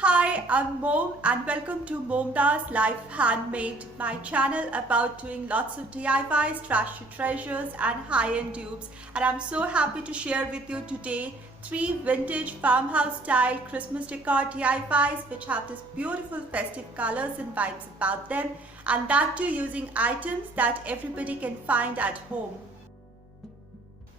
Hi, I'm Mom and welcome to Momda's Life Handmade, my channel about doing lots of DIYs, trashy treasures and high-end dupes. And I'm so happy to share with you today 3 vintage farmhouse style Christmas decor DIYs which have this beautiful festive colors and vibes about them, and that too using items that everybody can find at home.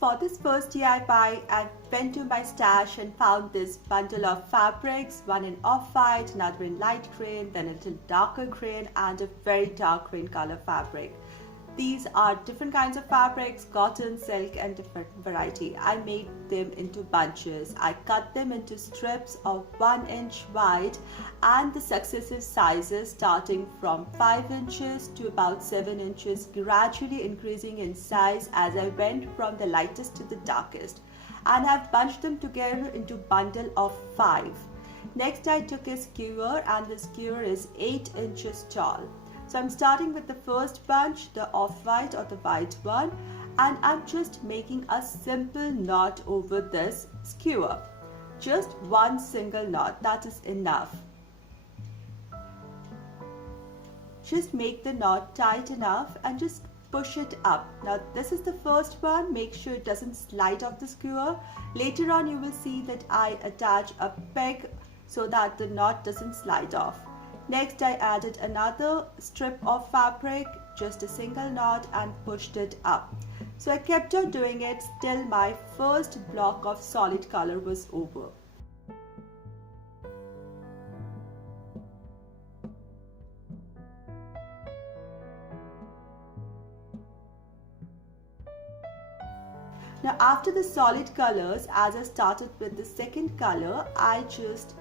For this first DIY, I went to my stash and found this bundle of fabrics, one in off-white, another in light green, then a little darker green and a very dark green color fabric. These are different kinds of fabrics, cotton, silk and different variety. I made them into bunches. I cut them into strips of 1 inch wide and the successive sizes starting from 5 inches to about 7 inches, gradually increasing in size as I went from the lightest to the darkest. And I've bunched them together into bundle of 5. Next I took a skewer, and the skewer is 8 inches tall. So I'm starting with the first bunch, the off-white or the white one, and I'm just making a simple knot over this skewer. Just one single knot, that is enough. Just make the knot tight enough and just push it up. Now this is the first one, make sure it doesn't slide off the skewer. Later on you will see that I attach a peg so that the knot doesn't slide off. Next I added another strip of fabric, just a single knot, and pushed it up. So I kept on doing it till my first block of solid color was over. Now after the solid colors, as I started with the second color, I just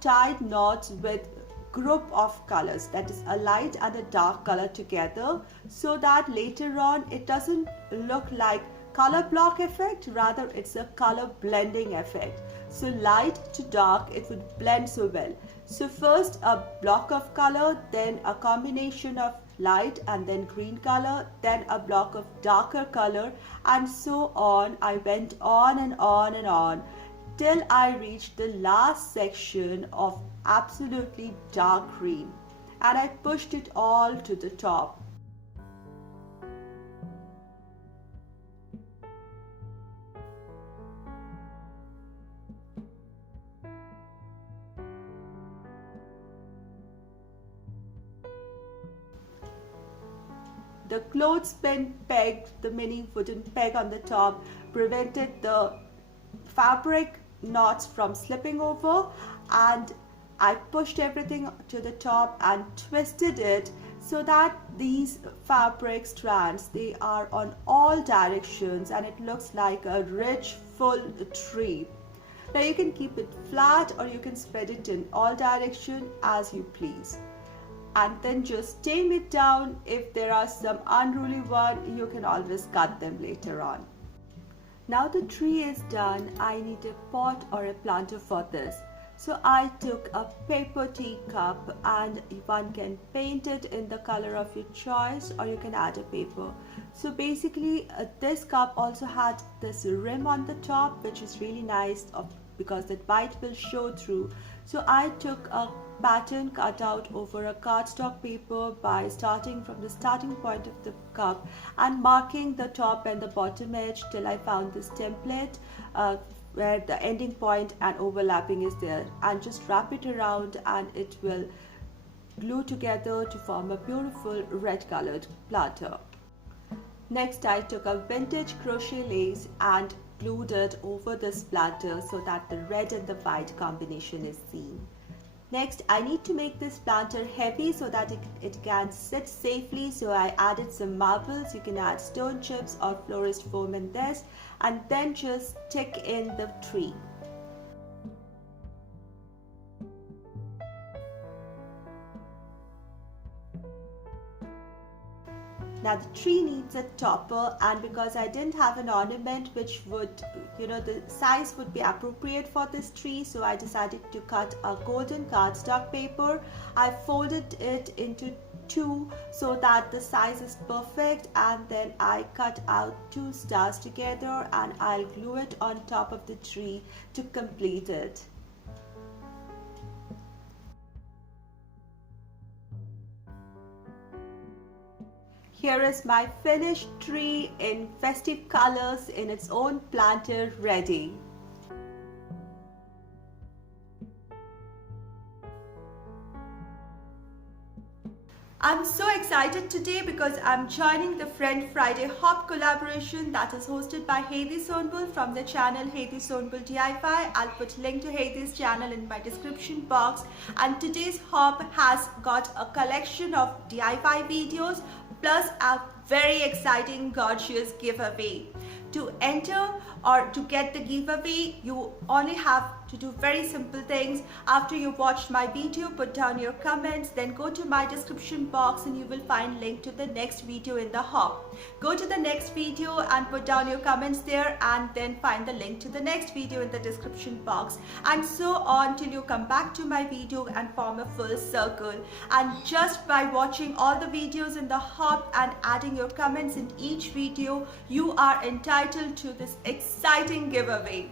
tied knots with group of colors, that is a light and a dark color together, so that later on it doesn't look like color block effect, rather it's a color blending effect. So light to dark, it would blend so well. So first a block of color, then a combination of light and then green color, then a block of darker color, and so on. I went on and on and on till I reached the last section of absolutely dark green, and I pushed it all to the top. The clothespin peg, the mini wooden peg on the top, prevented the fabric knots from slipping over, and I pushed everything to the top and twisted it so that these fabric strands, they are on all directions and it looks like a rich full tree. Now you can keep it flat or you can spread it in all directions as you please. And then just tame it down. If there are some unruly ones, you can always cut them later on. Now the tree is done, I need a pot or a planter for this. So I took a paper teacup, and one can paint it in the color of your choice or you can add a paper. So basically this cup also had this rim on the top, which is really nice because that white will show through. So I took a pattern cut out over a cardstock paper by starting from the starting point of the cup and marking the top and the bottom edge till I found this template where the ending point and overlapping is there, and just wrap it around and it will glue together to form a beautiful red colored planter. Next I took a vintage crochet lace and glued it over this planter so that the red and the white combination is seen. Next, I need to make this planter heavy so that it can sit safely, so I added some marbles. You can add stone chips or florist foam in this, and then just stick in the tree. Now the tree needs a topper, and because I didn't have an ornament which would, the size would be appropriate for this tree, so I decided to cut a golden cardstock paper. I folded it into 2 so that the size is perfect, and then I cut out 2 stars together and I'll glue it on top of the tree to complete it. Here is my finished tree in festive colors in its own planter ready. I'm so excited today because I'm joining the Friend Friday Hop collaboration that is hosted by Hedi Sonbul from the channel Hedi Sonbul DIY. I'll put link to Hedi's channel in my description box. And today's hop has got a collection of DIY videos plus a very exciting gorgeous giveaway. To enter or to get the giveaway, you only have to do very simple things. After you watched my video, put down your comments, then go to my description box and you will find link to the next video in the hop. Go to the next video and put down your comments there, and then find the link to the next video in the description box, and so on till you come back to my video and form a full circle. And just by watching all the videos in the hop and adding your comments in each video, you are entitled to this exciting giveaway.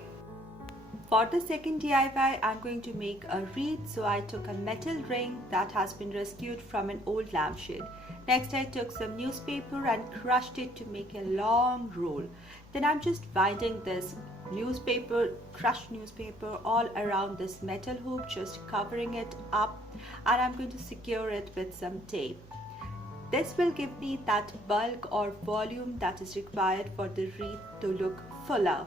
For the second DIY, I'm going to make a wreath. So I took a metal ring that has been rescued from an old lampshade. Next, I took some newspaper and crushed it to make a long roll. Then I'm just binding this newspaper, crushed newspaper, all around this metal hoop, just covering it up, and I'm going to secure it with some tape. This will give me that bulk or volume that is required for the wreath to look fuller.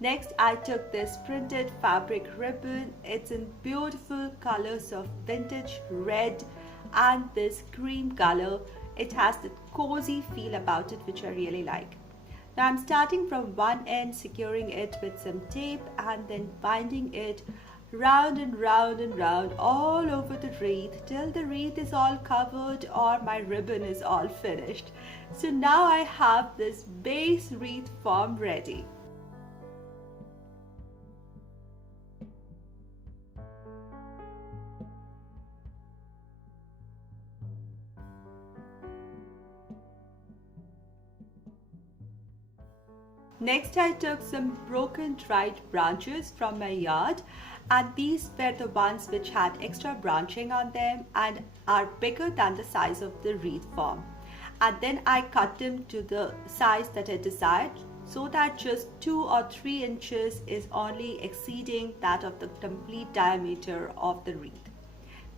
Next, I took this printed fabric ribbon. It's in beautiful colors of vintage red and this cream color. It has the cozy feel about it, which I really like. Now I'm starting from one end, securing it with some tape, and then binding it round and round and round all over the wreath till the wreath is all covered or my ribbon is all finished. So now I have this base wreath form ready. Next, I took some broken dried branches from my yard, and these were the ones which had extra branching on them and are bigger than the size of the wreath form. And then I cut them to the size that I desired, so that just 2 or 3 inches is only exceeding that of the complete diameter of the wreath.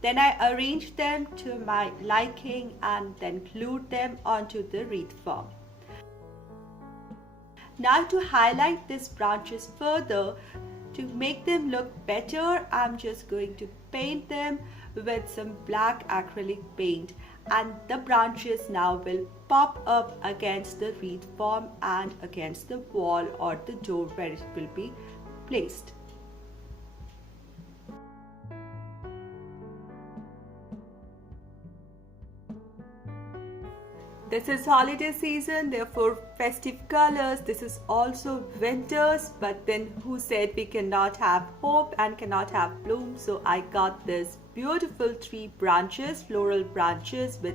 Then I arranged them to my liking and then glued them onto the wreath form. Now to highlight these branches further, to make them look better, I'm just going to paint them with some black acrylic paint, and the branches now will pop up against the wreath form and against the wall or the door where it will be placed. This is holiday season, therefore festive colors. This is also winters, but then who said we cannot have hope and cannot have bloom? So I got this beautiful 3 branches, floral branches with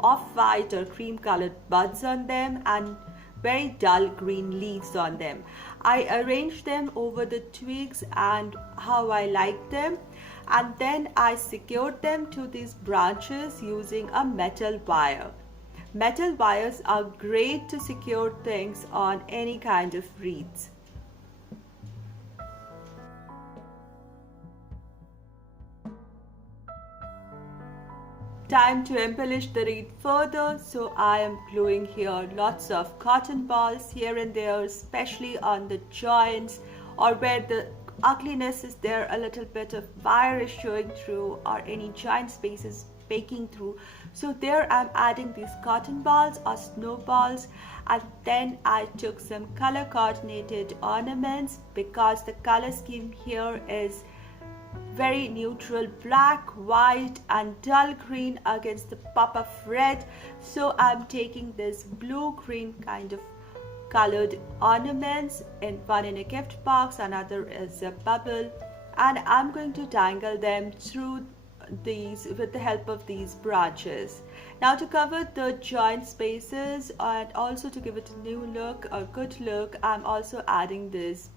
off-white or cream colored buds on them and very dull green leaves on them. I arranged them over the twigs and how I like them, and then I secured them to these branches using a metal wire. Metal wires are great to secure things on any kind of wreaths. Time to embellish the wreath further, so I am gluing here lots of cotton balls here and there, especially on the joints or where the ugliness is there, a little bit of wire is showing through or any joint spaces baking through. So there I'm adding these cotton balls or snowballs, and then I took some color coordinated ornaments because the color scheme here is very neutral black, white and dull green against the pop of red. So I'm taking this blue green kind of colored ornaments, in one in a gift box, another is a bubble, and I'm going to dangle them through these with the help of these branches. Now to cover the joint spaces and also to give it a new look, a good look, I'm also adding these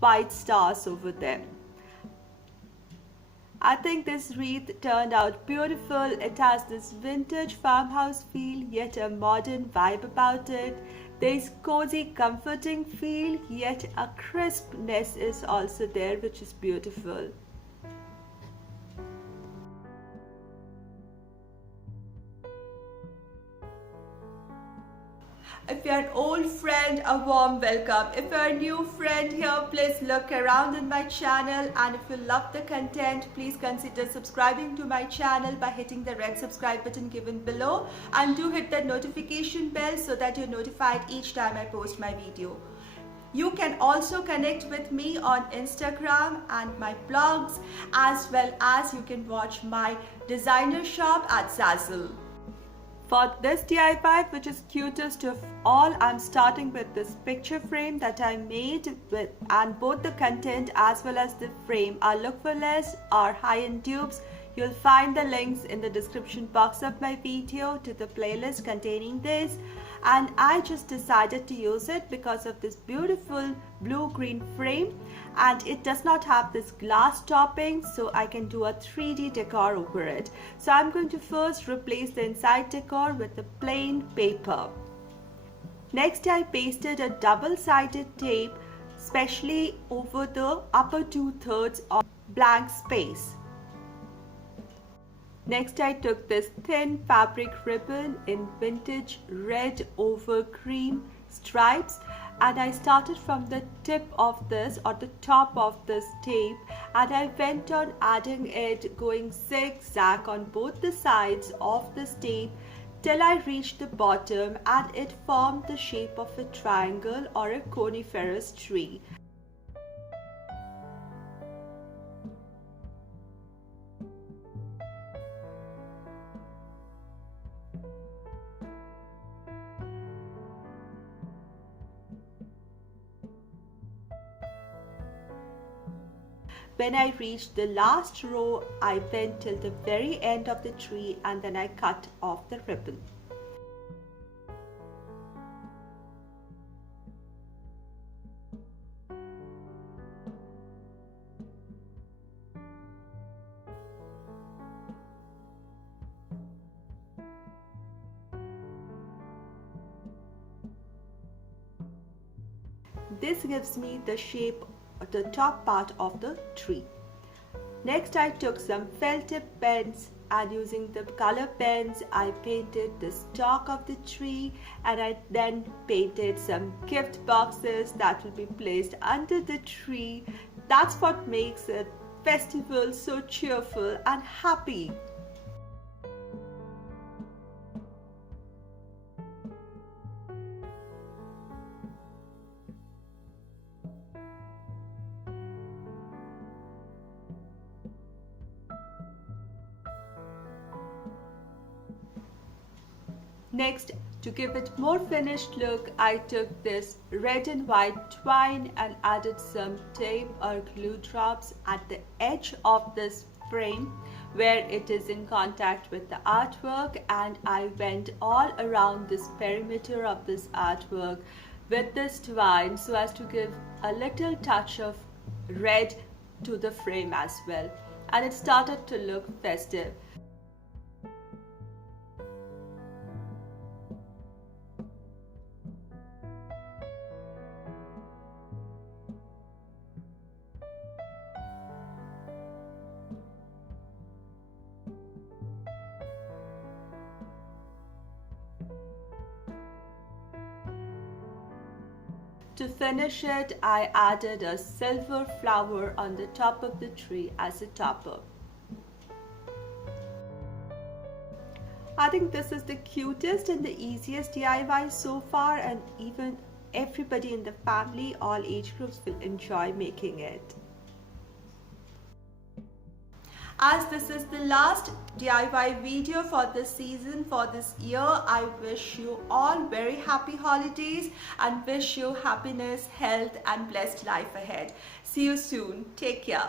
white stars over them. I think this wreath turned out beautiful. It has this vintage farmhouse feel, yet a modern vibe about it. There's cozy, comforting feel, yet a crispness is also there, which is beautiful. If you're an old friend, a warm welcome. If you're a new friend here, please look around in my channel, and if you love the content, please consider subscribing to my channel by hitting the red subscribe button given below, and do hit the notification bell so that you're notified each time I post my video. You can also connect with me on Instagram and my blogs, as well as you can watch my designer shop at Zazzle. For this DIY, which is cutest of all, I'm starting with this picture frame that I made with, and both the content as well as the frame are look for less, are high-end dupes. You'll find the links in the description box of my video to the playlist containing this, and I just decided to use it because of this beautiful blue-green frame, and it does not have this glass topping, so I can do a 3D decor over it. So I'm going to first replace the inside decor with a plain paper. Next, I pasted a double-sided tape especially over the upper 2/3 of blank space. Next, I took this thin fabric ribbon in vintage red over cream stripes, and I started from the tip of this, or the top of this tape, and I went on adding it, going zigzag on both the sides of this tape till I reached the bottom, and it formed the shape of a triangle or a coniferous tree. When I reached the last row, I went till the very end of the tree, and then I cut off the ribbon. This gives me the shape, the top part of the tree. Next, I took some felt tip pens, and using the color pens, I painted the stalk of the tree, and I then painted some gift boxes that will be placed under the tree. That's what makes a festival so cheerful and happy. Next, to give it more finished look, I took this red and white twine and added some tape or glue drops at the edge of this frame where it is in contact with the artwork, and I went all around this perimeter of this artwork with this twine so as to give a little touch of red to the frame as well, and it started to look festive. To finish it, I added a silver flower on the top of the tree as a topper. I think this is the cutest and the easiest DIY so far, and even everybody in the family, all age groups, will enjoy making it. As this is the last DIY video for this season, for this year, I wish you all very happy holidays and wish you happiness, health and blessed life ahead. See you soon. Take care.